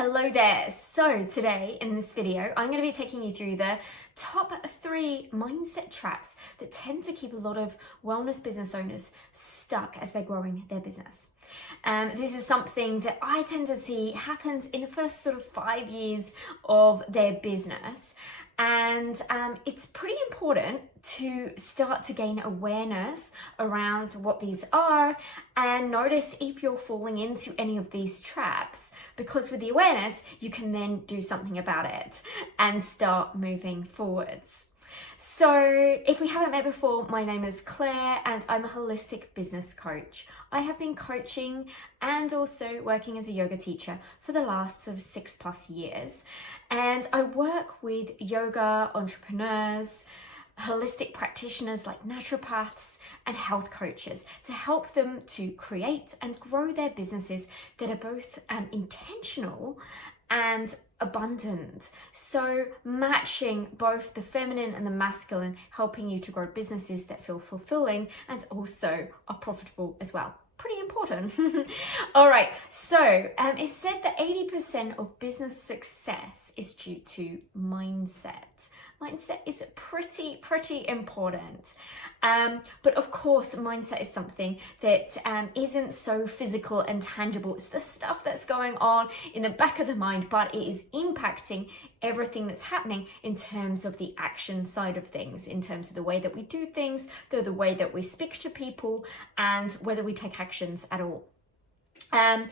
Hello there. So today in this video, I'm going to be taking you through the top 3 mindset traps that tend to keep a lot of wellness business owners stuck as they're growing their business. This is something that I tend to see happens in the first sort of 5 years of their business. And it's pretty important to start to gain awareness around what these are and notice if you're falling into any of these traps, because with the awareness, you can then do something about it and start moving forwards. So if we haven't met before, my name is Claire and I'm a holistic business coach. I have been coaching and also working as a yoga teacher for the last sort of 6+ years. And I work with yoga entrepreneurs, holistic practitioners like naturopaths and health coaches to help them to create and grow their businesses that are both intentional and abundant. So matching both the feminine and the masculine, helping you to grow businesses that feel fulfilling and also are profitable as well. Pretty important. All right, so it's said that 80% of business success is due to mindset. Mindset is pretty important. But of course, mindset is something that isn't so physical and tangible. It's the stuff that's going on in the back of the mind, but it is impacting everything that's happening in terms of the action side of things, in terms of the way that we do things, the way that we speak to people, and whether we take actions at all. And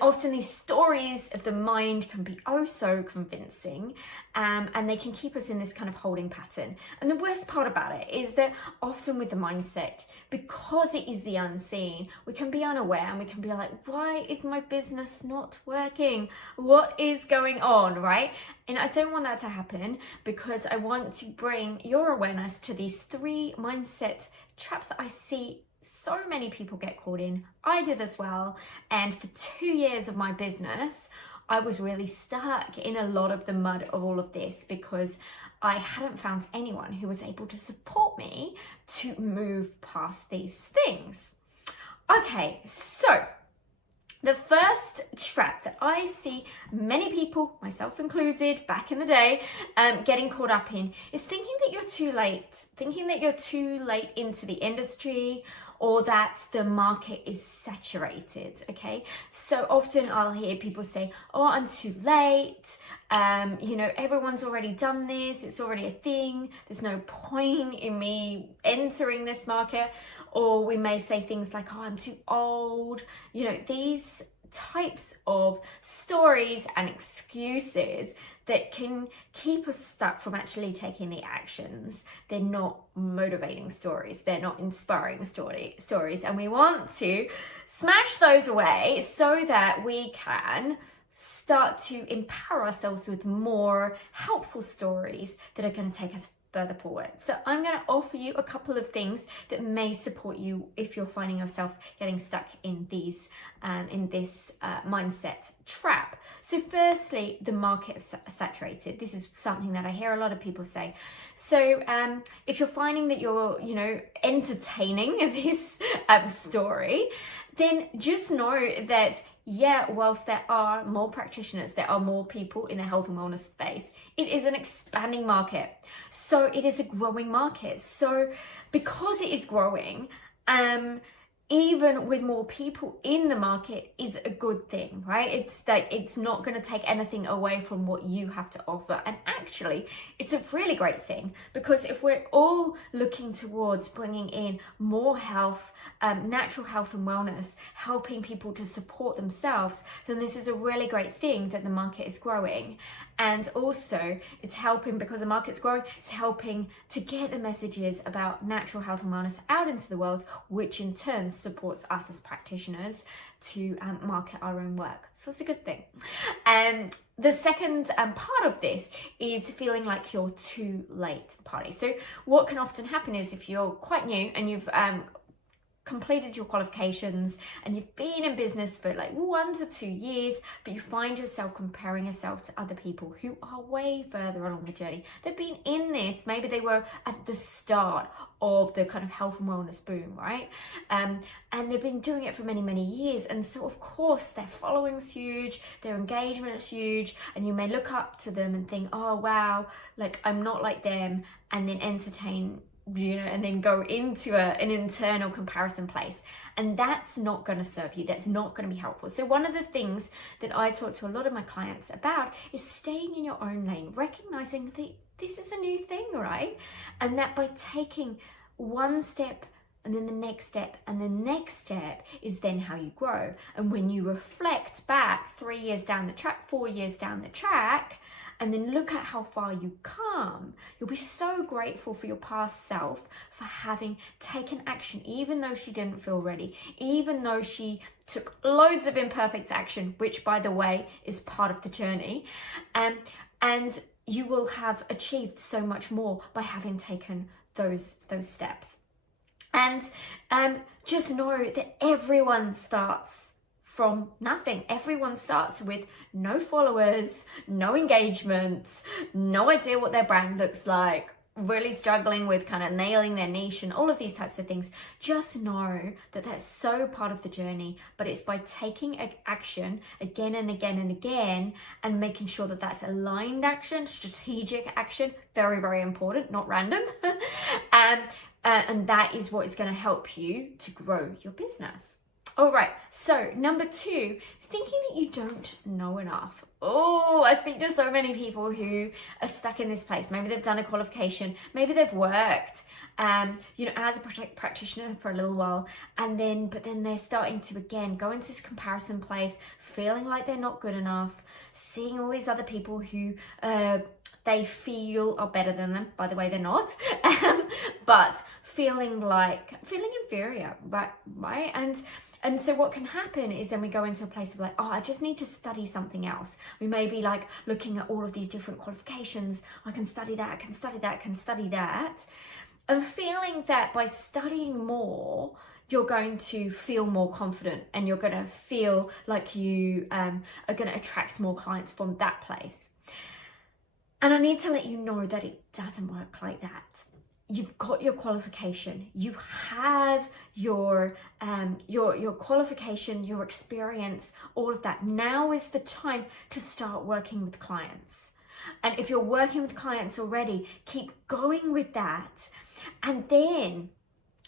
often these stories of the mind can be oh so convincing, and they can keep us in this kind of holding pattern. And the worst part about it is that often with the mindset, because it is the unseen, we can be unaware and we can be like, why is my business not working? What is going on, right? And I don't want that to happen, because I want to bring your awareness to these 3 mindset traps that I see so many people get caught in. I did as well. And for 2 years of my business, I was really stuck in a lot of the mud of all of this, because I hadn't found anyone who was able to support me to move past these things. Okay, so the first trap that I see many people, myself included, back in the day, getting caught up in is thinking that you're too late into the industry, or that the market is saturated, okay? So often I'll hear people say, oh, I'm too late. Everyone's already done this. It's already a thing. There's no point in me entering this market. Or we may say things like, oh, I'm too old. These types of stories and excuses that can keep us stuck from actually taking the actions. They're not motivating stories. They're not inspiring stories. And we want to smash those away so that we can start to empower ourselves with more helpful stories that are going to take us further forward. So I'm going to offer you a couple of things that may support you if you're finding yourself getting stuck in these in this mindset trap. So firstly, the market is saturated. This is something that I hear a lot of people say. So if you're finding that you're entertaining this story, then just know that whilst there are more practitioners, there are more people in the health and wellness space, it is an expanding market. So it is a growing market. So because it is growing, even with more people in the market is a good thing, right? It's not going to take anything away from what you have to offer. And actually, it's a really great thing, because if we're all looking towards bringing in more health, natural health and wellness, helping people to support themselves, then this is a really great thing that the market is growing. And also it's helping, because the market's growing, it's helping to get the messages about natural health and wellness out into the world, which in turn supports us as practitioners to market our own work. So it's a good thing. The second part of this is feeling like you're too late to the party. So what can often happen is, if you're quite new and you've completed your qualifications and you've been in business for like 1 to 2 years, but you find yourself comparing yourself to other people who are way further along the journey. They've been in this, maybe they were at the start of the kind of health and wellness boom, right? And they've been doing it for many, many years. And so of course their following's huge, their engagement is huge, and you may look up to them and think, oh wow, like I'm not like them, and then entertain, and then go into an internal comparison place. And that's not going to serve you. That's not going to be helpful. So one of the things that I talk to a lot of my clients about is staying in your own lane, recognizing that this is a new thing, right? And that by taking one step and then the next step and the next step is then how you grow. And when you reflect back 3 years down the track, 4 years down the track, and then look at how far you come, you'll be so grateful for your past self for having taken action, even though she didn't feel ready, even though she took loads of imperfect action, which by the way is part of the journey. And you will have achieved so much more by having taken those steps. And just know that everyone starts from nothing. Everyone starts with no followers, no engagement, no idea what their brand looks like, really struggling with kind of nailing their niche and all of these types of things. Just know that that's so part of the journey, but it's by taking action again and again and again and making sure that that's aligned action, strategic action, very, very important, not random. And that is what is going to help you to grow your business. All right, so number 2, thinking that you don't know enough. Oh, I speak to so many people who are stuck in this place. Maybe they've done a qualification, maybe they've worked, as a practitioner for a little while, but then they're starting to again go into this comparison place, feeling like they're not good enough, seeing all these other people who they feel are better than them. By the way, they're not, but feeling inferior, right? And so what can happen is then we go into a place of like, oh, I just need to study something else. We may be like looking at all of these different qualifications. I can study that, I can study that, I can study that. And feeling that by studying more, you're going to feel more confident and you're going to feel like you are going to attract more clients from that place. And I need to let you know that it doesn't work like that. You've got your qualification, you have your qualification, your experience, all of that. Now is the time to start working with clients. And if you're working with clients already, keep going with that. And then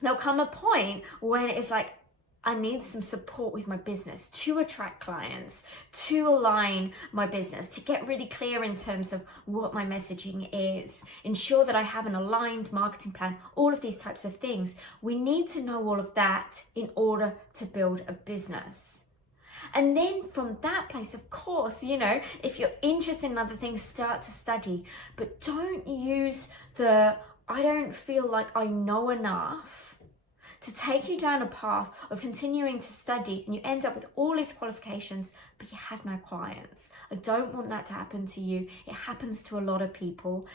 there'll come a point when it's like, I need some support with my business to attract clients, to align my business, to get really clear in terms of what my messaging is, ensure that I have an aligned marketing plan, all of these types of things. We need to know all of that in order to build a business. And then from that place, of course, if you're interested in other things, start to study, but don't use I don't feel like I know enough to take you down a path of continuing to study and you end up with all these qualifications, but you have no clients. I don't want that to happen to you. It happens to a lot of people.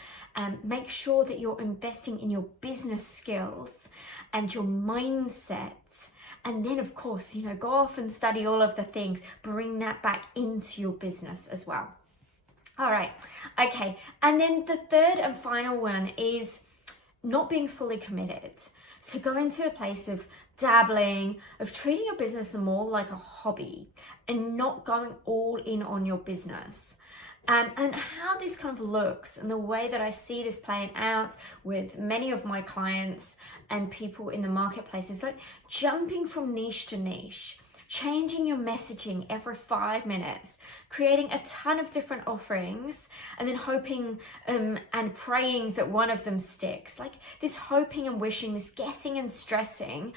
Make sure that you're investing in your business skills and your mindset. And then, of course, go off and study all of the things. Bring that back into your business as well. All right. Okay. And then the third and final one is not being fully committed. So go into a place of dabbling, of treating your business more like a hobby and not going all in on your business. And how this kind of looks and the way that I see this playing out with many of my clients and people in the marketplace is like jumping from niche to niche, changing your messaging every 5 minutes, creating a ton of different offerings, and then hoping and praying that one of them sticks. Like this hoping and wishing, this guessing and stressing,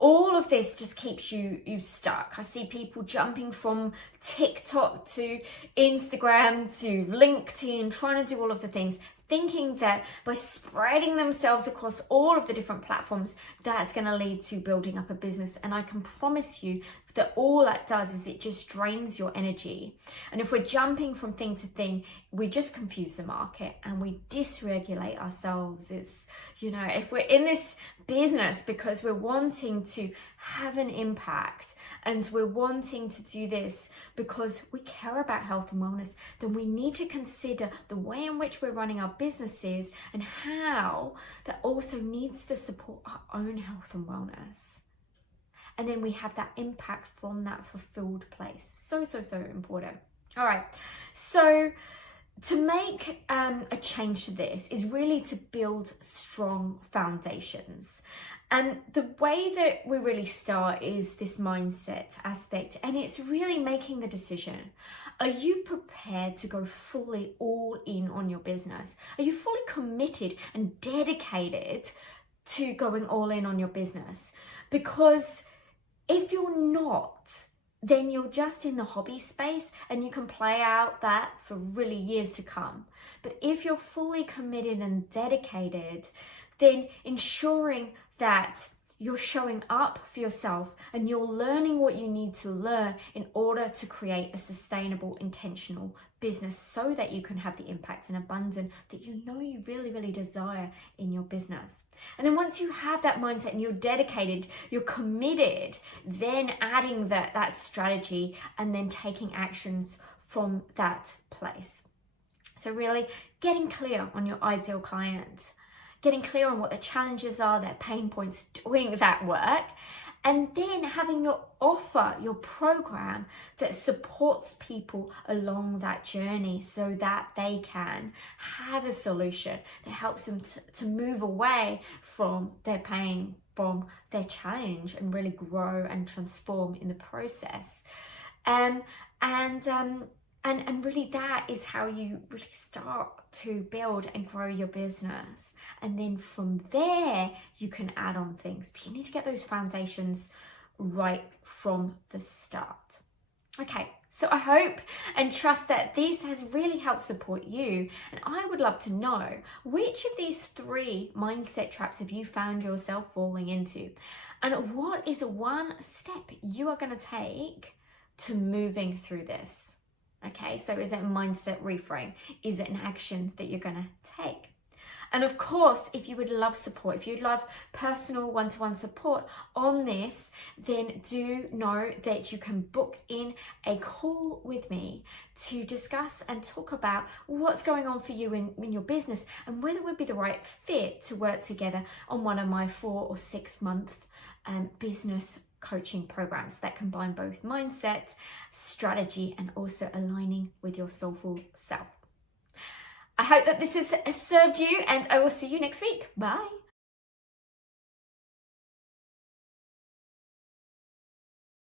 all of of this just keeps you stuck. I see people jumping from TikTok to Instagram to LinkedIn, trying to do all of the things, thinking that by spreading themselves across all of the different platforms, that's going to lead to building up a business. And I can promise you that all that does is it just drains your energy. And if we're jumping from thing to thing, we just confuse the market and we dysregulate ourselves. It's, if we're in this business because we're wanting to have an impact and we're wanting to do this because we care about health and wellness, then we need to consider the way in which we're running our businesses and how that also needs to support our own health and wellness. And then we have that impact from that fulfilled place. So important. All right. So to make a change to this is really to build strong foundations. And the way that we really start is this mindset aspect, and it's really making the decision. Are you prepared to go fully all in on your business? Are you fully committed and dedicated to going all in on your business? Because if you're not, then you're just in the hobby space and you can play out that for really years to come. But if you're fully committed and dedicated, then ensuring that you're showing up for yourself and you're learning what you need to learn in order to create a sustainable, intentional business so that you can have the impact and abundance that you really desire in your business. And then once you have that mindset and you're dedicated, you're committed, then adding that strategy and then taking actions from that place. So really getting clear on your ideal client, getting clear on what the challenges are, their pain points, doing that work, and then having your offer, your program that supports people along that journey so that they can have a solution that helps them to move away from their pain, from their challenge, and really grow and transform in the process. And really that is how you really start to build and grow your business. And then from there, you can add on things. But you need to get those foundations right from the start. Okay, so I hope and trust that this has really helped support you. And I would love to know, which of these 3 mindset traps have you found yourself falling into? And what is one step you are going to take to moving through this? Okay, so is it a mindset reframe? Is it an action that you're going to take? And of course, if you would love support, if you'd love personal one-to-one support on this, then do know that you can book in a call with me to discuss and talk about what's going on for you in your business and whether it would be the right fit to work together on one of my 4 or 6 month business coaching programs that combine both mindset, strategy, and also aligning with your soulful self. I hope that this has served you, and I will see you next week. Bye.